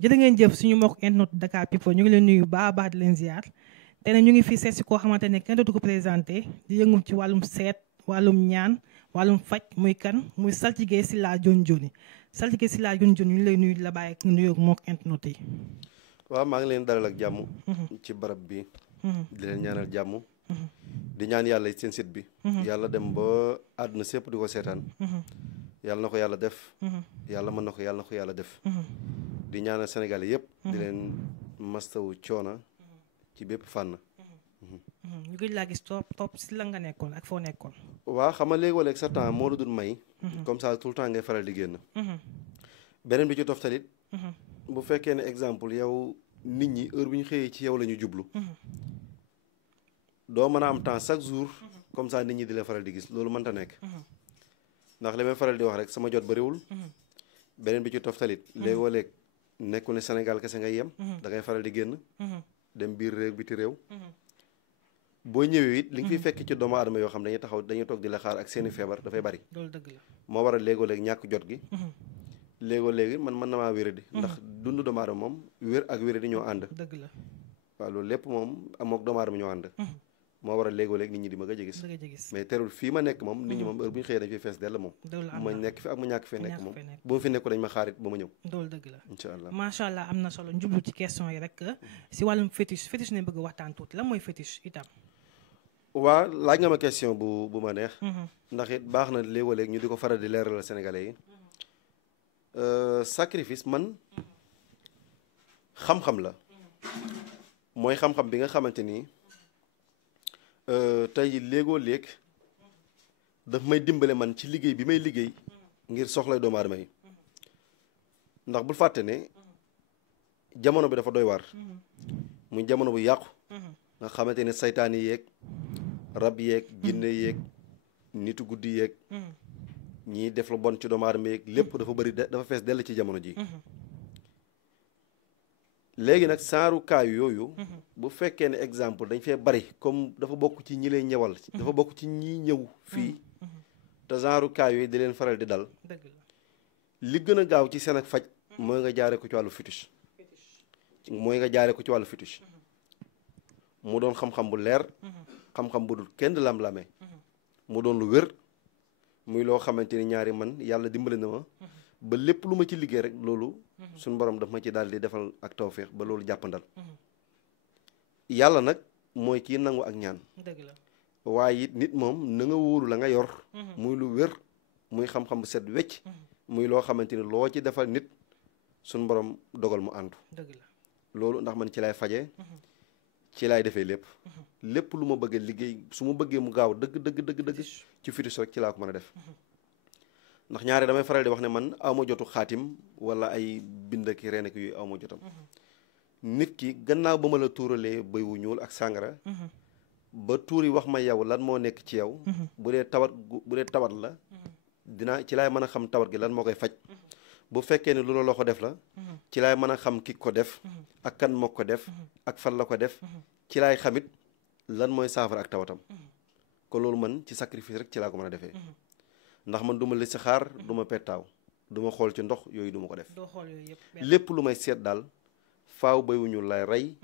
jërë ngeen jëf suñu mbokk internet Dakar People ñu ngi leen nuyu baax a baax di leen ziar te ne ñu ngi fii seet si koo xamante ne kenn dootu ko présenté di yëngu ci wàllum seet wàllum ñaan wàllum faj muy kan muy Saltigué Sylla Dione Dione Saltigué Sylla Dione Dione ñu ngi lay nuyu di la bàyyi ak nga nuyoog mbokk internet yi. waaw maa ngi leen dalal ak jàmm. ci barab bi. di leen ñaanal jàmm. di ñaan yàlla seen site bi. yàlla dem ba àdduna sépp di ko seetaan. yàlla na ko yàlla def. yàlla mën na ko yàlla na ko yàlla def. di ñaanal Sénégal yëpp. di leen mastawu coona ci bépp fànn. ñu gëj laa gis topp si la nga nekkoon ak foo nekkoon. waa xam nga léegoo-léeg sa temps moo la dul may. comme ça tout le temps ngay faral di génn. beneen bi ci toftalit. bu fekkee ne exemple yow nit ñi heure bu ñu xëyee ci yow la ñu jublu. doo mën a am temps chaque jour. comme ça nit ñi di la faral di gis loolu mënta nekk. ndax li may faral di wax rek sama jot bariwul. beneen bi ci toftalit léegoo-léeg nekkul ne Sénégal kese ngay yem. da ngay faral di génn. dem biir réew biti réew. boo ñëwee it li nga fiy fekk ci doomu aadama yoo xam dañuy taxaw dañuy toog di la xaar ak seeni feebar dafay bari. loolu dëgg la moo waral léegoo-léeg ñàkk jot gi. léegoo-léegi man mën na maa wéradi. ndax dund doomu aadama moom wér ak wéradi ñoo ànd. dëgg la waaw loolu lépp moom amook doomu aadama ñoo ànd. moo waral léegoo-léeg nit ñi di ma gëj a gis. mais terul fii ma nekk moom nit ñi moom heure bu ñu xëyee dañ fiy fees dell moom. ma nekk fi ak mu ñàkk fee nekk moom bu ma fi nekku dañ ma xaarit ba ma ñëw. loolu dëgg la incha allah macha allah am na solo njublu ci question yi rek si wàllum fétiche ne bëgg waxtaan tuuti lan mooy fétiche itam. waa laaj nga ma question bu ma neex. ndax it baax na léegoo-léeg ñu di ko faral di leeralal Sénégalais yi. sacrifice man xam-xam la mooy xam-xam bi nga xamante ni tey léegoo-léeg daf may dimbale man ci liggéey bi may liggéey ngir soxlay doomu aadama yi ndax bul fàtte ne jamono bi dafa doy waar muy jamono bu yàqu nga xamante ne saytaan yi yeeg rab yeeg jinne yeeg nitu guddi yeeg ñii def lu bon ci doomu aadama yeeg lépp dafa bëri dafa fees dell ci jamono ji léegi nag saaru kaayu yooyu bu fekkee ne exemple dañ fee bari comme dafa bokk ci ñi lay ñëwal dafa bokk ci ñi ñëw fii te genre kaayu yooyu di leen faral di dal li gën a gaaw ci seen ak faj mooy nga jaare ko ci wàllu fétiche mu doon xam-xam bu leer xam-xam bu dul kenn lam-lamee mu doon lu wér muy loo xamante ni ñaari man yàlla dimbali na ma ba lépp lu ma ci liggéey rek loolu suñu borom daf ma ci daal di defal ak tawféex ba loolu jàppandal yàlla nag mooy kii nangu ak ñaan waaye it nit moom na nga wóolu la nga yor muy lu wér muy xam-xam bu set wecc muy loo xamante ni loo ci defal nit suñu borom dogal mu àndu loolu ndax man ci lay faje ci laay defee lépp lu ma bëggee liggéey su ma bëggee mu gaaw dëgg ci fétiche rek ci laa ko mën a def ndax ñaare damay faral di wax ne man awma jotu xaatim wala ay bind ak reen ak yooyu awma jotam nit ki gannaaw ba ma la tuuralee bëy wu ñuul ak sàngara ba tuur yi wax ma yow lan moo nekk ci yow bu dee tawat la dinaa ci laay mën a xam tawat gi lan moo koy faj bu fekkee ne lu la loxo def la ci laay mën a xam ki ko def ak kan moo ko def ak fan la ko def ci laay xamit lan mooy saafara ak tawatam kon loolu man ci sacrifice rek ci laa ko mën a defee ndax man du ma listixaar du ma pettaaw du ma xool ci ndox yooyu du ma ko def lépp lu may seet daal faaw bay wu ñu lay rey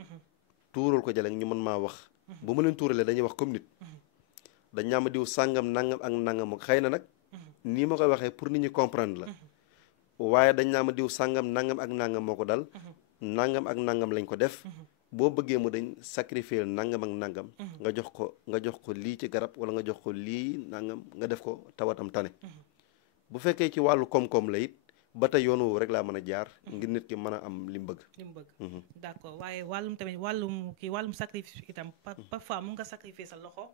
tuural ko jaleñ ñu mën maa wax bu ma leen tuuralee dañuy wax comme nit dañ ñaama diw sàngam nangam ak nangam ak xëy na nag nii ma koy waxee pour nit ñi comprendre la waaye dañ ñaama diw sàngam nangam ak nangam moo ko dal nangam ak nangam lañ ko def boo bëggee mu dañ sacrifier nangam ak nangam nga jox ko lii ci garab wala nga jox ko lii nangam nga def ko tawatam tane bu fekkee ci wàllu koom-koom la it ba tey yoon woowu rek laa mën a jaar ngir nit ki mën a am li mu bëgg d'accord waaye wàllum sacrifice itam parfois mun nga sacrifier sa loxo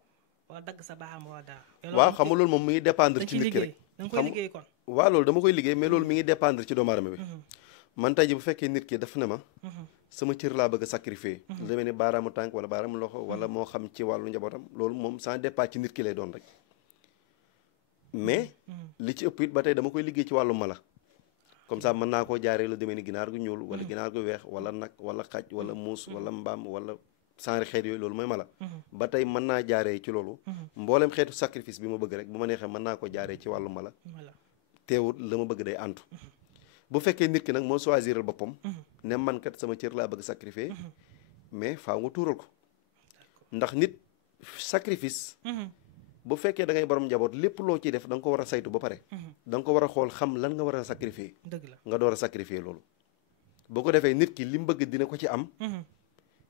wala dagg sa baaxam wala dara waaw xam nga loolu moom mi ngi dépendre ci nit ki rek da nga koy liggéey kon waaw loolu dama koy liggéey mais loolu mi ngi dépendre ci doomu aadama bi man tey ji bu fekkee nit ki daf ne ma sama cër laa bëgg a sacrifier lu demee ni baaraamu tànk wala baaraamu loxo wala moo xam ci wàllu njabootam loolu moom sans départ ci nit ki lay doon rek mais li ci ëpp it ba tey dama koy liggéey ci wàllu mala comme ça mën naa koo jaaree lu demee ni ginaar gu ñuul wala ginaar gu weex wala nag wala xaj wala muus wala mbaam wala sanri xeet yooyu loolu mooy mala ba tey mën naa jaaree ci loolu mboolem xeetu sacrifice bi ma bëgg rek bu ma neexee mën naa ko jaaree ci wàllu mala teewut la ma bëgg day antu bu fekkee nit ki nag moo choisiral boppam ne man kat sama cër laa bëgg sacrifier mais faaw nga tuural ko ndax nit sacrifice bu fekkee da ngay borom njaboot lépp loo ciy def da nga ko war a saytu ba pare da nga ko war a xool xam lan nga war a sacrifier nga door a sacrifier loolu boo ko defee nit ki li mu bëgg dina ko ci am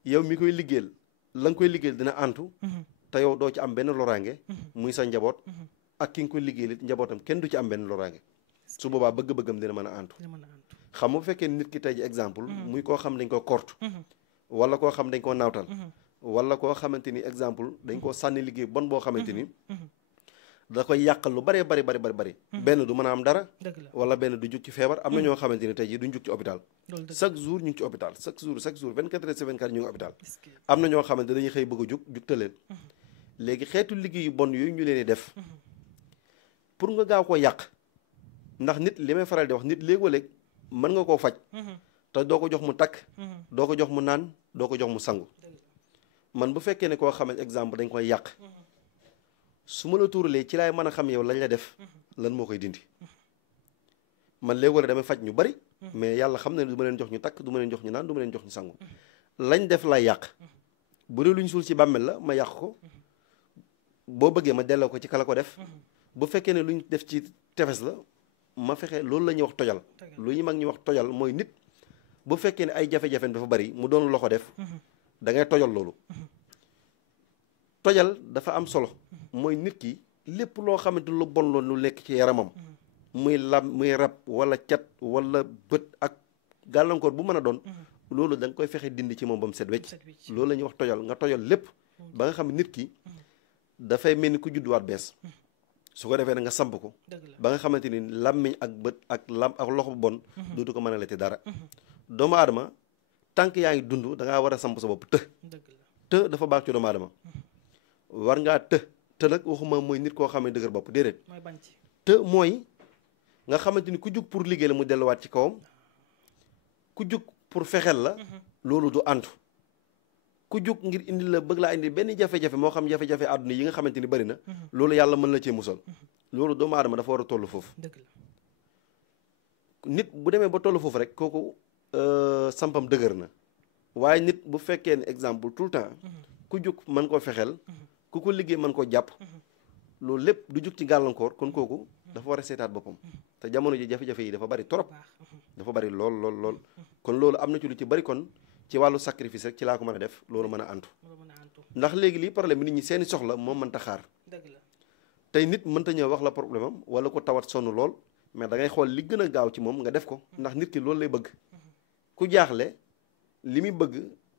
yow mi koy liggéeyal la nga koy liggéeyal dina antu te yow doo ci am benn loraange muy sa njaboot ak ki nga koy liggéeyal it njabootam kenn du ci am benn loraange su boobaa bëgg-bëggam dina mën a antu xam nga bu fekkee nit ki tey ji exemple muy koo xam dañ ko kortu wala koo xam dañ koo naawtal wala koo xamante ni exemple dañ koo sànni liggéey bon boo xamante ni da koy yàqal lu bëree bari benn du mën a am dara wala benn du jug ci feebar am na ñoo xamante ni tey ji duñ jug ci hôpital chaque jour ñu ngi ci hôpital chaque jour 24 heures sur 24 ñu ngi hôpital am na ñoo xamante dañuy xëy bëgg a jug te leen léegi xeetu liggéey yu bon yooyu ñu leen di def pour nga gaaw ko yàq ndax nit li may faral di wax nit léeg-léeg mën nga koo faj te doo ko jox mu takk doo ko jox mu naan doo ko jox mu sangu man bu fekkee ne koo xamante exemple dañ koy yàq su ma la tuuralee ci laay mën a xam yow lañ la def lan moo koy dindi man léegi damay faj ñu bari mais yàlla xam ne du ma leen jox ñu takk du ma leen jox ñu naan du ma leen jox ñu sangu lañ def lay yàq bu dee luñ suul ci bàmmeel la ma yàq ko boo bëggee ma delloo ko ci kala ko def bu fekkee ne luñ def ci tefes la ma fexe loolu la ñuy wax tojal lu ñu mag ñuy wax tojal mooy nit bu fekkee ne ay jafe-jafe dafa bari mu doon loxo def da ngay tojal loolu tojal dafa am solo mooy nit ki lépp loo xamante lu bon loolu lu nekk ci yaramam muy muy rab wala cat wala bët ak gàllankoor bu mën a doon loolu da nga koy fexe dindi ci moom ba mu set wecc loolu la ñuy wax tojal nga tojal lépp ba nga xam ne nit ki dafay mel ni ku judduwaat bees su ko defee ne nga samp ko ba nga xamante ni làmmiñ ak bët ak loxo bu bon dootu ko mën a leti dara doomu aadama tànk yaa ngi dund da ngaa war a samp sa bopp të dafa baax ci doomu aadama war ngaa të nag waxuma mooy nit koo xam ne dëgër bopp déedéet të mooy nga xamante ni ku jug pour liggéey la mu delluwaat ci kawam ku jug pour fexeel la loolu du antu ku jug ngir indi la bëgg laa indi benn jafe-jafe moo xam jafe-jafe àdduna yi nga xamante ni bari na loolu yàlla mën la cee musal loolu doomu aadama dafa war a toll foofu nit bu demee ba toll foofu rek kooku sampam dëgër na waaye nit bu fekkee ne exemple tout le temps ku jug mën koo fexeel ku ko liggéey mën koo jàpp loolu lépp du jug ci gàllankoor kon kooku dafa war a seetaat boppam te jamono ji jafe-jafe yi dafa bari trop dafa bari lool kon loolu am na ci lu ci bari kon ci wàllu sacrifice rek ci laa ko mën a def loolu mën a antu ndax léegi lii problème bi nit ñi seeni soxla moom mënta xaar tey nit mënta ñëw wax la problème am wala ko tawat sonn lool mais da ngay xool li gën a gaaw ci moom nga def ko ndax nit ki loolu lay bëgg ku jaaxle li muy bëgg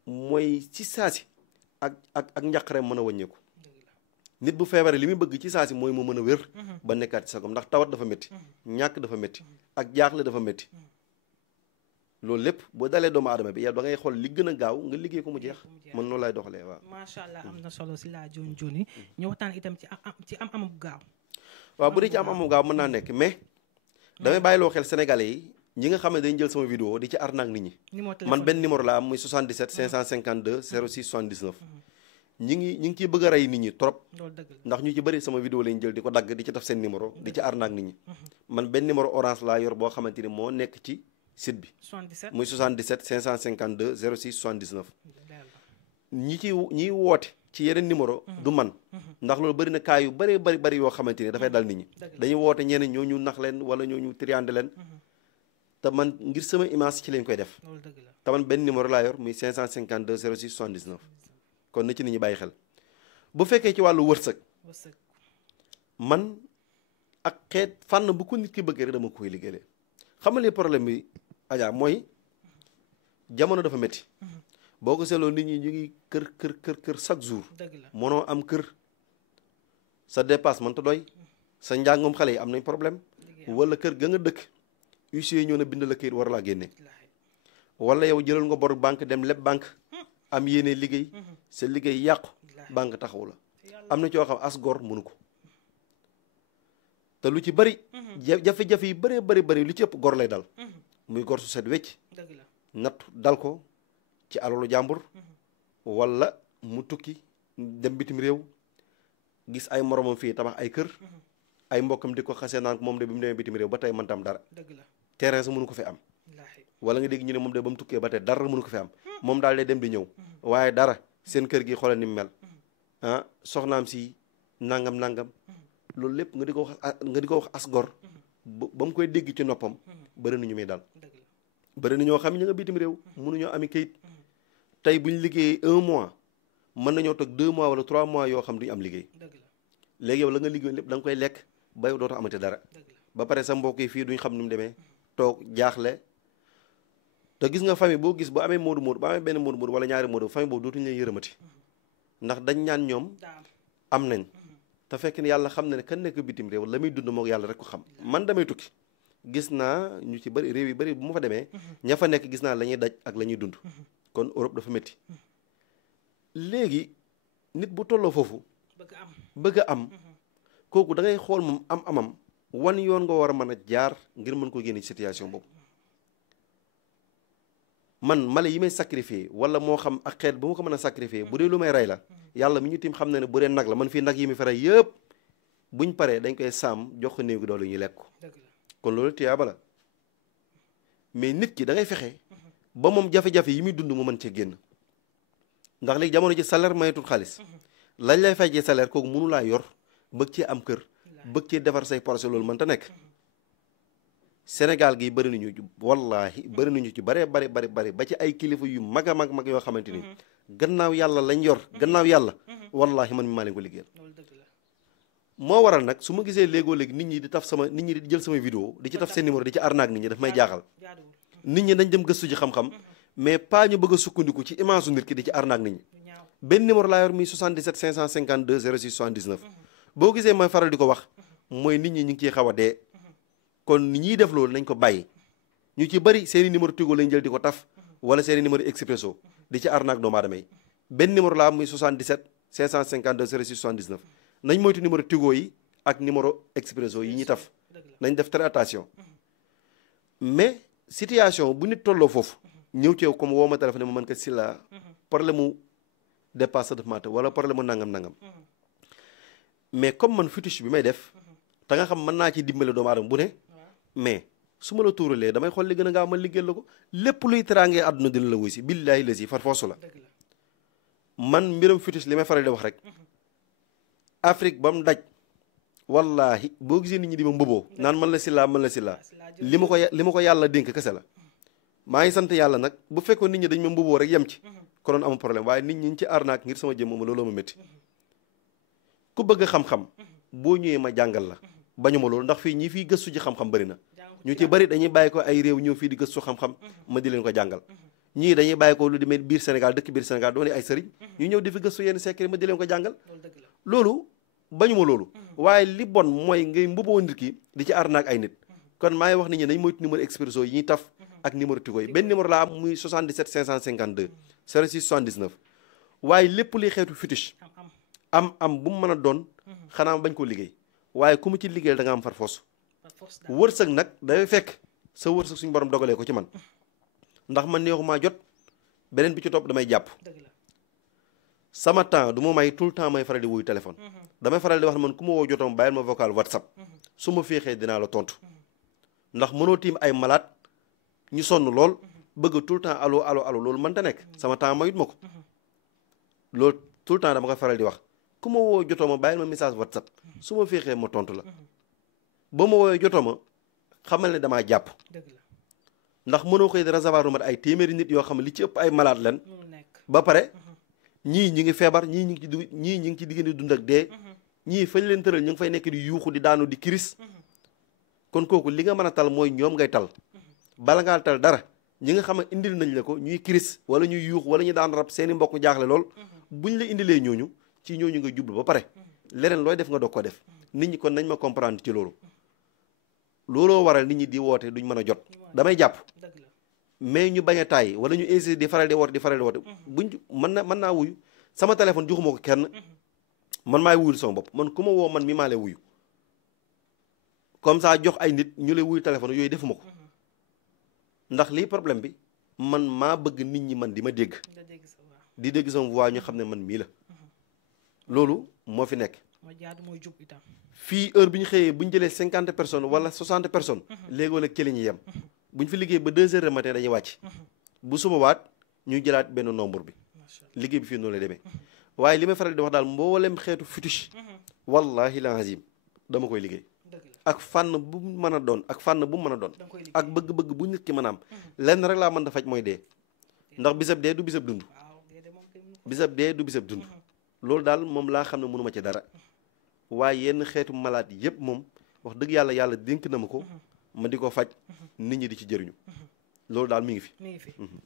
mooy ci saasi ak njàqareem mën a wàññeeku nit bu feebaree li muy bëgg ci saasi mooy mu mën a wér ba nekkaat ci sagom ndax tawat dafa métti ñàkk dafa métti ak jaaxle dafa métti loolu lépp boo dalee doomu aadama bi yow da ngay xool li gën a gaaw nga liggéey ko mu jeex man noonu lay doxalee waaw macha allah am na solo si laa jooni jooni ñu waxtaan itam ci am bu gaaw waaw bu dee ci am bu gaaw mën naa nekk mais damay bàyyiloo xel sénégalais yi ñi nga xam ne dañ jël sama vidéo di ci arnaque nit ñi man benn numéro la am muy 77 552 06 79 ñi ngi ciy bëgg a rey nit ñi trop ndax ñu ci bëri sama vidéo lañ jël di ko dagg di ci def seen numéro di ci arnaque nit ñi man benn numéro orange laa yor boo xamante ni moo nekk ci site bi muy 77 552 06 79 ñiy woote ci yeneen numéro du man ndax loolu bëri na cas yu bëri yoo xamante ni dafay dal nit ñi dañuy woote ñeneen ñoo ñu nax leen wala ñoo ñu triande leen te man ngir sama image ci lañ koy def te man benn numéro laa yor muy 552 06 79 kon na ci nit ñi bàyyi xel bu fekkee ci wàllu wërsëg man ak xeet fànn bu ko nit ki bëggee rek dama koy liggéeyee xam nga li problème bi Adja mooy jamono dafa métti boo ko seetloo nit ñi ñu ngi kër chaque jour mënoo am kër sa dépasse mënta doy sa njàngum xale yi am nañ problème wala kër ga nga dëkk huissier ñoo na bind la kayit war laa génne wala yow jëlal nga bor banque dem leb banque am yéene liggéey sa liggéey yàqu banque taxaw la am na coo xam as gor mënu ko te lu ci bëri jafe-jafe yi bëri lu ci ëpp gor lay dal muy gor su set wecc nattu dal ko ci alalu jàmbur wala mu tukki dem bitim réew gis ay moromam fii tabax ay kër ay mbokkam di ko xasee naan moom de bi mu demee bitim réew ba tey mënta am dara terrain sa mënu ko fi am wala nga dégg ñu ne moom de ba mu tukkee ba tey dara mënu ko fi am moom daal day dem di ñëw waaye dara seen kër gi xoolal ni mu mel ah soxnaam si nangam loolu lépp nga di ko wax as gor ba mu koy dégg ci noppam bëri na ñu muy dal bëri na ñoo xam ne ñu nga bitim réew mënuñoo ami kayit tey buñ liggéeyee 1 mois mën nañoo toog 2 mois wala 3 mois yoo xam duñu am liggéey léegi yow la nga liggéeyoon lépp da nga koy lekk ba yow dootoo amati dara ba pare sa mbokk yi fii duñ xam nu mu demee toog jaaxle te gis nga famille boo gis bu amee moodu ba amee benn moodu wala ñaari moodu famille boobu dootuñu lay yërëmati ndax dañ ñaan ñoom am nañ te fekk ne yàlla xam na ne kan nekk bitim réew la muy dund moog yàlla rek ko xam man damay tukki gis naa ñu ci bëri réew yi bëri bu ma fa demee ña fa nekk gis naa la ñuy daj ak la ñuy dund kon Europe dafa métti léegi nit bu tolloo foofu bëgg a am kooku da ngay xool moom amam wan yoon nga war a mën a jaar ngir mën ko génne ci situation boobu man mala yi may sacrifier wala moo xam ak xeet bu ma ko mën a sacrifier bu dee lu may rey la yàlla mi ñu tim xam na ne bu dee nag la man fii nag yi mi fa rey yëpp buñ paree dañ koy saam jox ko néew gi doole ñu lekk ko kon loolu tiyaaba la mais nit ki da ngay fexe ba moom jafe-jafe yi muy dund mu mën cee génn ndax léegi jamono ji salaire mayetul xaalis lañ lay fay ci salaire kooku mënu laa yor bëgg cee am kër bëgg cee defar say projet loolu mën ta nekk Sénégal gi bëri nañu wallaahi bëri nañu ci bëree bari ba ci ay kilifa yu mag a mag yoo xamante ni gannaaw yàlla lañ yor gannaaw yàlla wallaahi man mi maa leen ko liggéeyal moo waral nag su ma gisee léegoo léegi nit ñi di jël samay vidéo di ci taf seen numéro di ci arnaque nit ñi daf may jaaxal nit ñi dañ dem gëstu ji xam-xam mais pas ñu bëgg a sukkandiku ci image su nit ki di ci arnaque nit ñi benn numéro laa yor muy 77 552 06 79 boo gisee may faral di ko wax mooy nit ñi ñu ngi ciy xaw a dee kon ni ñuy def loolu nañ ko bàyyi ñu ci bëri seeni numéro Tigo lañ jël di ko taf wala seeni numéro Expresso di ci arnaque doomu aadama yi benn numéro laa muy 77 552 06 79 nañ moytu numéro Tigo yi ak numéro Expresso yi ñuy taf nañ def très attention mais situation bu nit tolloo foofu ñëw ci yow comme woo ma téléphone ma mën ko si la problème mu dépasse de matin wala problème mu nangam mais comme man fétiche bi may def te nga xam mën naa ci dimbale doomu aadama bu ne mais su ma la tuuralee damay xool li gën a gaaw ma liggéeyal la ko lépp luy teraangee àdduna dina la wuy si billaahi la si far foosu la man mbiram fétiche li may faral di wax rek Afrique ba mu daj wallaahi boo gisee nit ñi di ma mbëboo naan man la sillaa li ma ko yàlla dénk kese la maa ngi sant yàlla nag bu fekkoon nit ñi dañ ma mbëboo rek yem ci konoon amul problème waaye nit ñi ci arnaque ngir sama jëmm ma looloo ma métti ku bëgg xam-xam boo ñëwee ma jàngal la bañu ma loolu ndax fii ñi fii gëstu ji xam-xam bëri na ñu ci bëri dañuy bàyyi ko ay réew ñëw fii di gëstu xam-xam ma di leen ko jàngal ñii dañuy bàyyi ko lu demee biir Sénégal dëkk biir Sénégal doone ay sëriñ ñu ñëw di fi gëstu yenn secret ma di leen ko jàngal loolu bañu ma loolu waaye li bon mooy ngay mbuboo nit ki di ci arnaque ay nit kon maa ngi wax nit ñi nañ moytu numéro Expresso yi ñuy taf ak numéro Tigo yi benn numéro laa am muy 77 552 06 79 waaye lépp liy xeetu fétiche am bu mu mën a doon xanaa bañ koo liggéey waaye ku mu ci liggéeyal da nga am far foos wërsëg nag dafay fekk sa wërsëg suñu borom dogalee ko ci man ndax man neexumaa jot beneen bi ci topp damay jàpp sama temps du ma may tout le temps may faral di wuyu téléphone damay faral di wax ne man ku ma woo jotoom bàyyil ma vocal WhatsApp su ma féexee dinaa la tontu ndax mënoo tiim ay malade ñu sonn lool bëgg tout le temps allo loolu mënta nekk sama temps mayut ma ko loolu tout le temps dama koy faral di wax ku ma woo jotoo ma bàyyil ma message WhatsApp su ma féexee ma tontu la ba ma woowee jotoo ma xamal ne damaa jàpp ndax mënoo koy recevoir mat ay téeméeri nit yoo xam ne li ci ëpp ay malade leen ba pare ñii ñi ngi feebar ñii ñi ngi ci diggante dund ak dee ñii fañ leen tëral ñu ngi fay nekk di yuuxu di daanu di kiris kon kooku li nga mën a tal mooy ñoom ngay tal bala ngaa tal dara ñi nga xam ne indil nañ la ko ñuy kiris wala ñuy yuux wala ñu daan rab seeni mbokk jaaxle lool buñ la indilee ñooñu ci ñooñu nga jublu ba pare leneen looy def nga doog ko def nit ñi kon nañ ma comprendre ci looloo waral nit ñi di woote duñ mën a jot damay jàpp mais ñu bañ a tàyyi wala ñu insisté di faral di woote buñ mën naa wuyu sama téléphone joxuma ko kenn man maay wuyul sama bopp man ku ma woo man mi maa lay wuyu comme ça jox ay nit ñu lay wuyu téléphone yooyu defuma ko ndax lii problème bi man maa bëgg nit ñi man di ma dégg di dégg sama voix ñu xam ne man mii la loolu moo fi nekk fii heure bi ñu xëyee bu ñu jëlee 50 personnes wala 60 personnes léegoo la ci la ñuy yem buñ fi liggéey ba 2 heures du matin dañuy wàcc bu suba waat ñu jëlaat benn nombre bi liggéey bi fii noonu lay demee waaye li may faral di wax daal mboolem xeetu fétiche wallahi lazim dama koy liggéey ak fànn bu mën a doon ak fànn bu mën a doon ak bëgg-bëgg bu nit ki mën a am lenn rek laa mën da faj mooy dee ndax bisab dee du bisab dund bisab dee du bisab dund loolu daal moom laa xam ne mënuma ci dara waaye yenn xeetu malade yëpp moom wax dëgg yàlla yàlla dénk na ma ko ma di ko faj nit ñi di ci jëriñu loolu daal mi ngi fi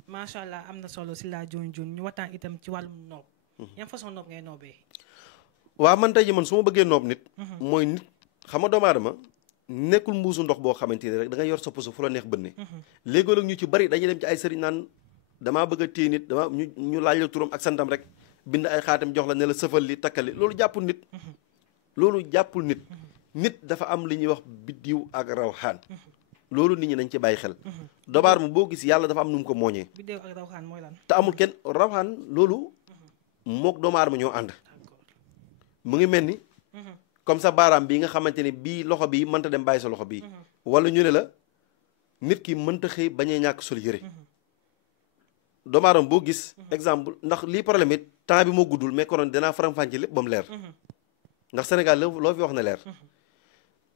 macha allah am na solo si laa jon ñu waxtaan itam ci wàllum noob yan façon noob ngay noobee waaw man tey ji man su ma bëggee noob nit mooy nit xam nga doomu aadama nekkul mbuusu ndox boo xamante ni rek da nga yor sa poso fu la neex bënne léegoo nag ñu ci bari dañuy dem ci ay sëriñ naan damaa bëgg a téye nit dama ñu laaj la turam ak santam rek bind ay xaatam jox la ne la sëfal li takkal li loolu jàppul nit loolu jàppul nit nit dafa am li ñuy wax biddiw ak rawxaan loolu nit ñi nañ ci bàyyi xel doomu aadama boo gis yàlla dafa am nu mu ko mooñee biddiw ak rawxaan mooy lan te amul kenn rawxaan loolu mook doomu aadama ñoo ànd mu ngi mel ni comme sa baaraam bii nga xamante ni bii loxo bii mënta dem bàyyi sa loxo bii wala ñu ne la nit ki mënta xëy bañee ñàkk sol yëre doomu aadama boo gis exemple ndax lii problème it temps bi moo guddul mais konoon dinaa faram-fàcce lépp ba mu leer ndax Sénégal loo fi wax na leer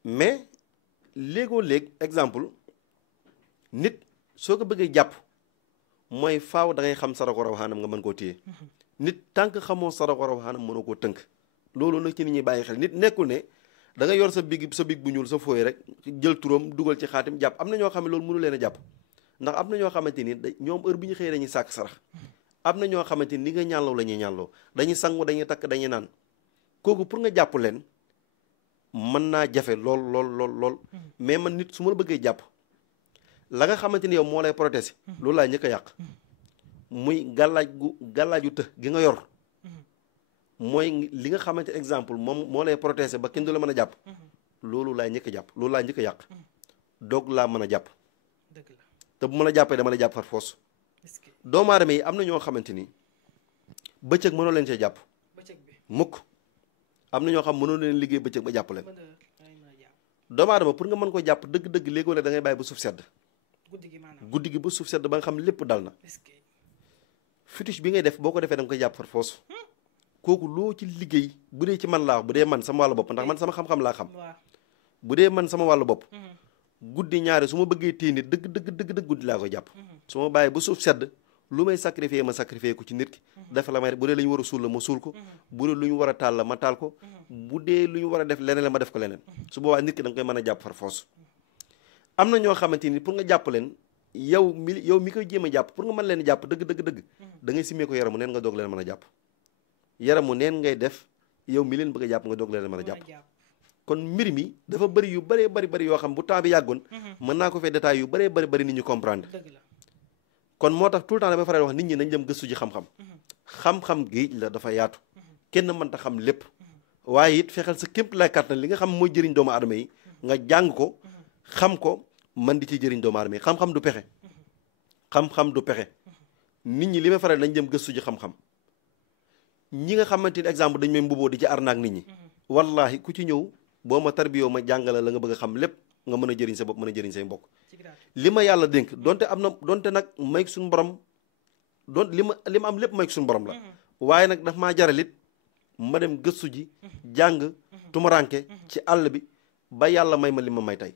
mais léegoo léeg exemple nit soo ko bëggee jàpp mooy faaw da ngay xam sarako rawxaanam nga mën koo téye nit tant que xamoo sarako rawxaanam mënoo koo tënk loolu nag ci nit ñi bàyyi xel nit nekkul ne da nga yor sa big bu ñuul sa fooy rek jël turam dugal ci xaatim jàpp am na ñoo xam ne loolu mënu leen a jàpp ndax am na ñoo xamante ni ñoom heure bu ñu xëyee dañuy sàkk sarax am na ñoo xamante ni nga ñàlloo la ñuy ñàlloo dañuy sangu dañuy takk dañuy naan kooku pour nga jàpp leen mën naa jafe lool mais man nit su ma la bëggee jàpp la nga xamante ni yow moo lay protéger loolu laa njëkk a yàq muy gàllaaju të gi nga yor mooy li nga xamante exemple moom moo lay protéger ba kenn du la mën a jàpp loolu laay njëkk a jàpp loolu laa njëkk a yàq doog laa mën a jàpp te bu ma la jàppee dama lay jàpp far foos doomu aadama yi am na ñoo xamante ni bëccëg mënoo leen cee jàpp mukk am na ñoo xam mënoo leen liggéey bëccëg ba jàpp leen doomu aadama pour nga mën ko jàpp dëgg-dëgg léegoo la da ngay bàyyi ba suuf sedd guddi gi ba suuf sedd ba nga xam lépp dal na fétiche bi ngay def boo ko defee da nga koy jàpp far foos kooku loo ci liggéey bu dee ci man laa wax bu dee man sama wàllu bopp ndax man sama xam-xam laa xam bu dee man sama wàllu bopp guddi ñaare su ma bëggee téye nit dëgg guddi laa koy jàpp su ma bàyyi ba suuf sedd lu may sacrifier ma sacrifier ko ci nit ki dafa la may bu dee lu ñu war a suul la ma suul ko bu dee lu ñu war a taal la ma taal ko bu dee lu ñu war a def leneen la ma def ko leneen su boobaa nit ki da nga koy mën a jàpp far foos am na ñoo xamante ni pour nga jàpp leen yow mi koy jéem a jàpp pour nga mën leen jàpp dëgg da ngay simmee ko yaramu neen nga doog leen mën a jàpp yaramu neen ngay def yow mi leen bëgg a jàpp nga doog leen mën a jàpp kon mbir mi dafa bëri yu bari yoo xam bu temps bi yàggoon mën naa ko fee détail yu bari nit ñu comprendre kon moo tax tout le temps damay faral wax nit ñi nañ dem gëstu ji xam-xam xam-xam géej la dafa yaatu kenn mënta xam lépp waaye it fexeel sa képp lay kàttan li nga xam mooy jëriñ doomu aadama yi nga jàng ko xam ko man di ci jëriñ doomu aadama yi xam-xam du pexe xam-xam du pexe nit ñi li may faral nañ dem gëstu ji xam-xam ñi nga xamante ni exemple dañ may mbuboo di ci arnaak nit ñi wallahi ku ci ñëw boo ma tarbiyoo ma jàngala la nga bëgg a xam lépp nga mën a jëriñ sa bopp mën a jëriñ say mbokk li ma yàlla dénk donte nag may suñu borom li ma am lépp may suñu borom la waaye nag daf maa jaralit ma dem gëstu ji jàng tumaranke ci àll bi ba yàlla may ma li ma may tey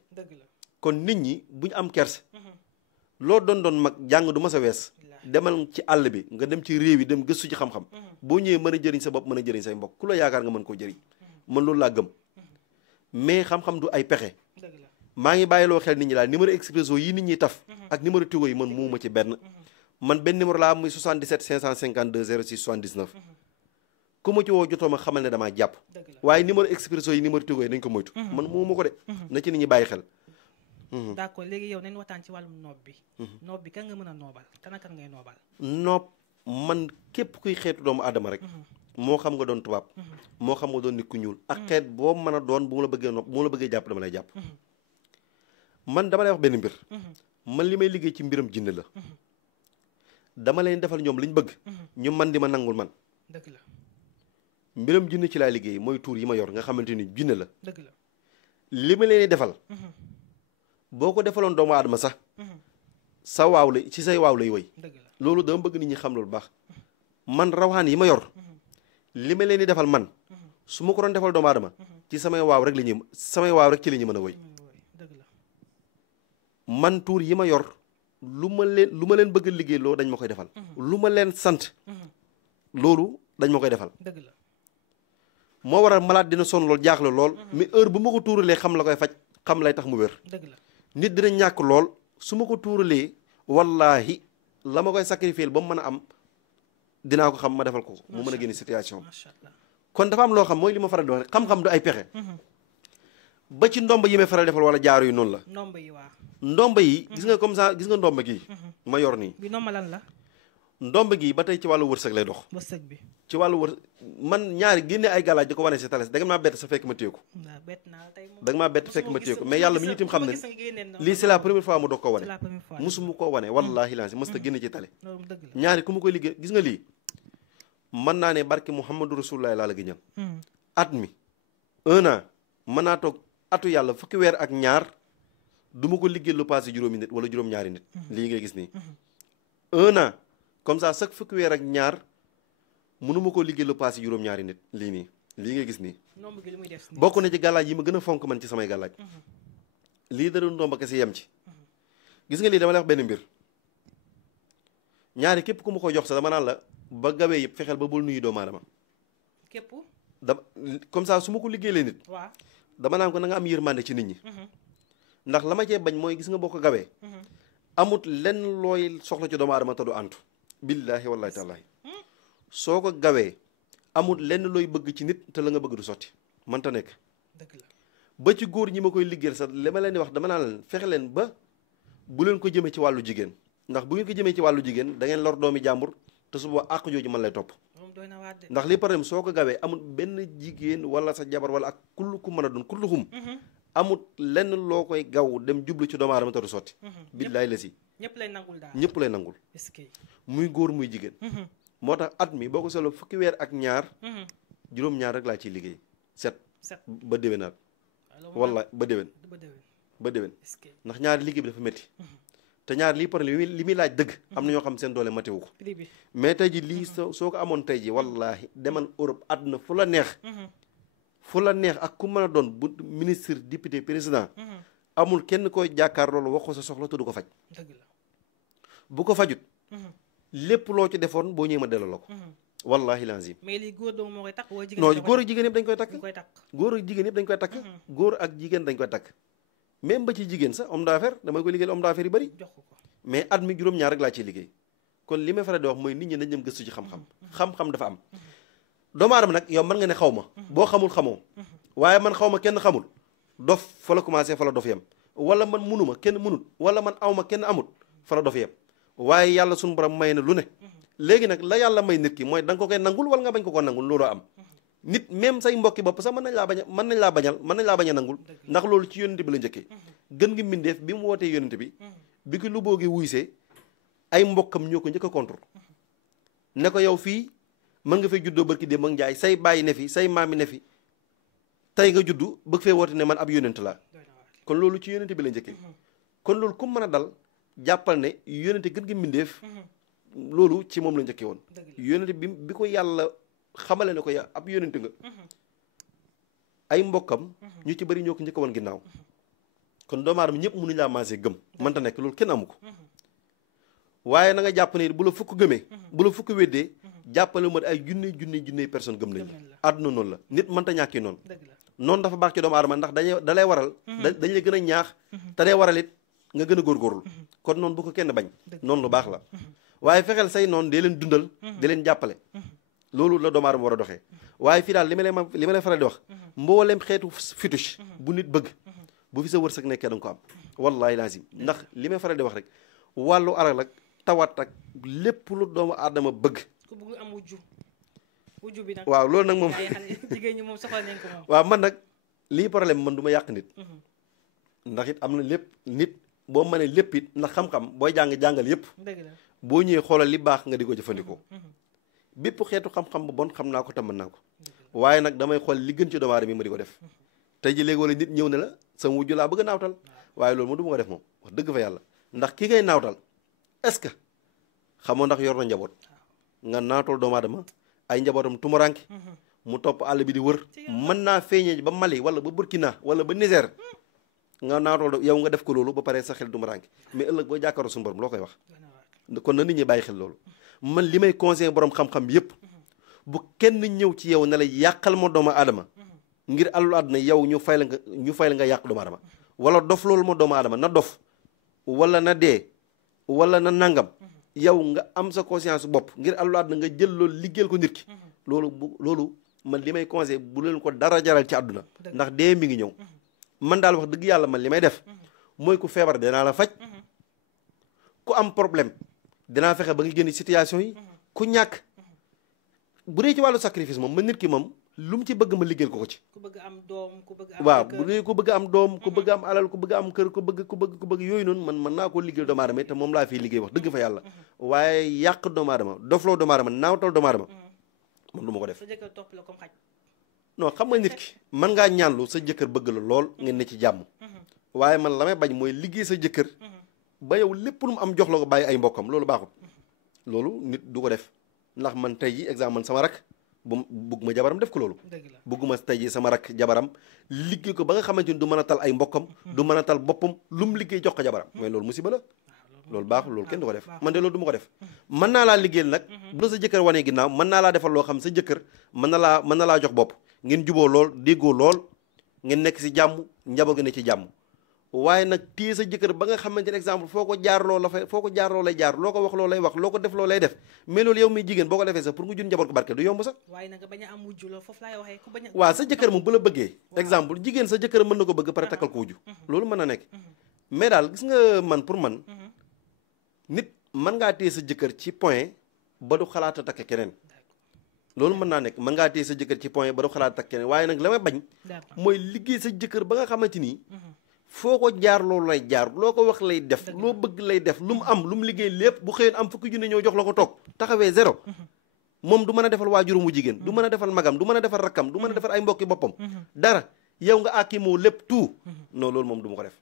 kon nit ñi buñ am kerse loo doon mag jàng du ma sa wees demal ci àll bi nga dem ci réew yi dem gëstu ci xam-xam boo ñëwee mën a jëriñ sa bopp mën a jëriñ say mbokk ku la yaakaar nga mën koo jëriñ man loolu laa gëm mais xam-xam du ay pexe maa ngi bàyyiloo xel nit ñi daal numéro expresso yi nit ñi taf ak numéro tigo yi man muuma ci benn man benn numéro laa am muy 77 552 06 79 ku ma ci woo jotoo ma xamal ne damaa jàpp waaye numéro expresso yi numéro tigo yi nañ ko moytu man muuma ko de na ci nit ñi bàyyi xel d'accord léegi yow nañ waxtaan ci wàllum noob bi kan nga mën a noobal kan ngay noobal noob man képp kuy xeetu doomu aadama rek moo xam nga doon tubaab moo xam nga doon nit ku ñuul ak xeet boo mën a doon bu ma la bëggee nopp bu ma la bëggee jàpp dama lay jàpp man dama lay wax benn mbir man li may liggéey ci mbiram jinne la dama leen defal ñoom liñ bëgg ñu man di ma nangul man dëgg la mbiram jinne ci laa liggéey mooy tuur yi ma yor nga xamante ni jinne la li ma leen defal boo ko defaloon doomu aadama sax sa waaw la ci say waaw lay woy dëgg la loolu dama bëgg nit ñi xam loolu baax man rawaan yi ma yor li ma leen di defal man su ma ko doon defal doomu aadama ci samay waaw rek samay waaw rek ci la ñu mën a woy dëgg la man tuur yi ma yor lu ma leen bëgg a liggéey loo dañ ma koy defal lu ma leen sant loolu dañ ma koy defal dëgg la moo waral malade dina sonn lool jaaxle lool mais heure bu ma ko tuuralee xam la koy faj xam lay tax mu wér dëgg la nit dina ñàkk lool su ma ko tuuralee wallaahi la ma koy sacrifier ba mu mën a am dinaa ko xam ma defal ko mu mën a génn situation macha allah kon dafa am loo xam mooy li ma faral di wax rek xam-xam du ay pexe ba ci ndomba yi may faral defal wala jaaro yi noonu la ndomba yi waa ndomba yi gis nga comme ça gis nga ndomba gii ma yor nii bi ndomba lan la ndomba gii ba tey ci wàllu wërsëg lay dox wërsëg bi ci wàllu man ñaari génne ay galaaj di ko wane si tales da nga maa bett sa fekk ma téye ko waaw bett naa tey moom da nga maa bett fekk ma téye ko mais yàlla mi ñu tim xam ne lii c'est la première fois mu doog koo wane musuma koo wane wallaahi laa si mës ta génne ci tale loolu dëgg la ñaari ku ma koy liggéey gis nga lii mën naa ne barke Muhammadu Rasulullah laa la giñal at mi 1 an mën naa toog atu yàlla fukki weer ak ñaar du ma ko liggéey lu passé juróomi nit wala juróom-ñaari nit lii ngay gis nii 1 an comme ça chaque fukki weer ak ñaar mënuma koo liggéey lu passé juróom-ñaari nit lii ngay gis nii bokk na ci gàllaaj yi ma gën a fonk man ci samay gàllaaj lii da doon ndomba kese yem ci gis nga lii dama lay wax benn mbir ñaari képp ku ma ko jox sax dama naan la ba gawee yëpp fexeel ba bul nuyu doomu aadama képp da comme ça su ma ko liggéeyee nit waaw dama naan ko na nga am yërmande ci nit ñi ndax la ma cee bañ mooy gis nga boo ko gawee amut lenn looy soxla ci doomu aadama te du antu billaahi wallaahi taalaahi soo ko gawee amut lenn looy bëgg ci nit te la nga bëgg du sotti mënta nekk dëgg la ba ci góor ñi ma koy liggéeyal sax li ma leen di wax dama naan leen fexe leen ba bu leen ko jëmee ci wàllu jigéen ndax bu ngeen ko jëmee ci wàllu jigéen da ngeen lor doomi jàmbur te su boobaa àq jooju mën lay topp ndax li problème soo ko gawee amul benn jigéen wala sa jabar wala ak kull ku mën a doon kulluxum amul lenn loo koy gaw dem jublu ci doomu aadama te du sotti billaay la si ñëpp lay nangul daal ñëpp lay nangul muy góor muy jigéen moo tax at mi boo ko seetloo fukki weer ak ñaar juróom-ñaar rek laa ciy liggéey set ba déwénaat walla ba déwén ndax ñaari liggéey bi dafa métti te ñaar lii problème li muy laaj dëgg am na ñoo xam seen doole matewu ko mais tey ji lii soo ko amoon tey ji wallaahi demal Europe àdduna fu la neex ak ku mën a doon bu ministre député président amul kenn koy jàkkaar loolu wax ko sa soxla te du ko faj bu ko fajut lépp loo ci defoon boo ñëwee ma delloo la ko wallaahi lazim mais lii góor dong moo koy takk wala jigéen non góor ak jigéen yëpp dañ koy takk góor ak jigéen yëpp dañ koy takk góor ak jigéen dañ koy takk même ba ci jigéen sax homme d'affaires damay koy liggéeyal homme d'affaires yu bëri mais at mi juróom-ñaar rek laa ciy liggéey kon li may faral di wax mooy nit ñi nañ dem gëstu ci xam-xam dafa am doomu aadama nag yow mën nga ne xaw ma boo xamul xamoo waaye man xaw ma kenn xamul dof fa la commencé fa la dof yem wala man munuma kenn munut wala man awma kenn amut fa la dof yem waaye yàlla suñu borom may na lu ne léegi nag la yàlla may nit ki mooy da nga ko koy nangul wala nga bañ ko ko nangul looloo am nit même say mbokki bopp sax mën nañ laa bañ a nangul ndax loolu ci yónente bi la njëkkee gën ngi mbindeef bi mu wootee yónente bi ki lu boogi wuysee ay mbokkam ñoo ko njëkk a contre ne ko yow fii mën nga fay juddoo barki démb ak njaay say bàyyi ne fi say maami ne fi tey nga juddu bëgg fee woote ne man ab yónente laa kon loolu ci yónente bi la njëkkee kon loolu ku mën a dal jàppal ne yónente gën ngi mbindeef loolu ci moom la njëkkee woon yónente bi ko yàlla xamale ne ko ya ab yónente nga ay mbokkam ñu ci bëri ñoo ko njëkk woon ginnaaw kon doomu aadama ñëpp mënuñu laa maasee gëm mënta nekk loolu kenn amu ko waaye na nga jàpp ne bu la fukk gëmee bu la fukk weddee jàppale ma ay junne personne gëm nañ la àdduna noonu la nit mënta ñàkki noonu dafa baax ci doomu aadama ndax da lay waral dañ lay gën a ñaax te day waral it nga gën a góorgóorlu kon noonu bu ko kenn bañ noonu lu baax la waaye fexeel say noonu dee leen dundal dee leen jàppale loolu la doomu aadama war a doxee waaye fii daal li ma lay faral di wax mboolem xeetu fitush bu nit bëgg bu fi sa wërsëg nekkee da nga ko am wallaahi lazim ndax li may faral di wax rek wàllu alal ak tawat ak lépp lu doomu aadama bëgg ku bëgg am wujju bi nag waaw loolu nag moom jigéen ñi moom soxla nañ ko moom waaw man nag lii problème man du ma yàq nit ndax it am na lépp nit boo mënee lépp it ndax xam-xam booy jàngal yépp boo ñëwee xoolal li baax nga di ko jëfandikoo bépp xeetu xam-xam bu bon xam naa ko te mën naa ko waaye nag damay xool li gën ci doomu aadama yi ma di ko def tey ji léegi wala nit ñëw ne la sama wujju laa bëgg a naawtal waaye loolu moom du ma ko def moom wax dëgg fa yàlla ndax ki ngay naawtal est-ce que xamoo ndax yor na njaboot nga naatool doomu aadama ay njabootam tumuranke mu topp àll bi di wër mën naa feeñee ba Mali wala ba Burkina wala ba Niger nga naatool yow nga def ko loolu ba pare sa xel tumuranke mais ëllëg boo jàkkaaroo suñu borom loo koy wax kon na nit ñi bàyyi xel loolu man li may conseillé borom xam-xam yépp bu kenn ñëw ci yow ne la yàqal ma doomu aadama ngir àllu àdduna yow ñu fay la nga yàq doomu aadama wala dof loolu ma doomu aadama na dof wala na dee wala na nangam yow nga am sa conscience bopp ngir àllu àdduna nga jël loolu liggéeyal ko nit ki loolu man li may conseillé bu leen ko dara jaral ci àdduna ndax dee mi ngi ñëw man daal wax dëgg yàlla man li may def mooy ku feebar dinaa la faj ku am problème dinaa fexe ba nga génn situation yi ku ñàkk bu dee ci wàllu sacrifice moom man nit ki moom lu mu ci bëgg ma liggéeyal ko ci. ku bëgg am doom ku bëgg am waaw bu dee ku bëgg am doom ku bëgg am alal ku bëgg am kër ku bëgg yooyu noonu man mën naa koo liggéeyal doomu aadama te moom laa fiy liggéey wax dëgg fa yàlla waaye yàq doomu aadama dofloo doomu aadama naawtal doomu aadama man du ma ko def. sa jëkkër topp la comme xaj. non xam nga nit ki mën ngaa ñaanlu sa jëkkër bëgg la lool ngeen ne ci jàmm waaye man la may bañ mooy liggéey sa jëkkër ba yow lépp lu mu am jox la ko bàyyi ay mbokkam loolu baaxul loolu nit du ko def ndax man tey ji exemple man sama rak bugguma jabaram def ko loolu bugguma tey ji sama rak jabaram liggéey ko ba nga xamante ni du mën a tal ay mbokkam du mën a tal boppam lu mu liggéey jox ko jabaram mais loolu musiba la loolu baaxul loolu kenn du ko def man de loolu du ma ko def mën naa laa liggéeyal nag bu la sa jëkkër wanee ginnaaw mën naa laa defal loo xam sa jëkkër mën na laa jox bopp ngeen juboo lool déggoo lool ngeen nekk si jàmm njaboot gi ne ci jàmm waaye nag téye sa jëkkër ba nga xamante ne exemple foo ko jaar loo lay jaar loo ko wax loo lay wax loo ko def loo lay def mais loolu yow muy jigéen boo ko defee sax pour nga jur njaboot ko barke du yomb sax waaye nag bañ a am wujju loolu foofu laay waxee ku bañ a waaw sa jëkkër moom bu la bëggee exemple jigéen sa jëkkër mën na ko bëgg pare takkal ko wujju loolu mën na nekk mais daal gis nga man pour man nit mën ngaa téye sa jëkkër ci point ba du xalaat a takk keneen loolu mën naa nekk mën ngaa téye sa jëkkër ci point ba du xalaat a takk keneen waaye nag la may bañ mooy liggéey sa jëkkër ba nga xamante ni foo ko jaar loolu lay jaar loo ko wax lay def loo bëgg lay def lu mu am lu mu liggéey lépp bu xëyoon am fukki junne ñëw jox la ko toog taxawee zéro moom du mën a defal waajuram mu jigéen du mën a defal magam du mën a defal rakkam du mën a defal ay mbokki boppam dara yow nga àkki moo lépp tout non loolu moom du ma ko def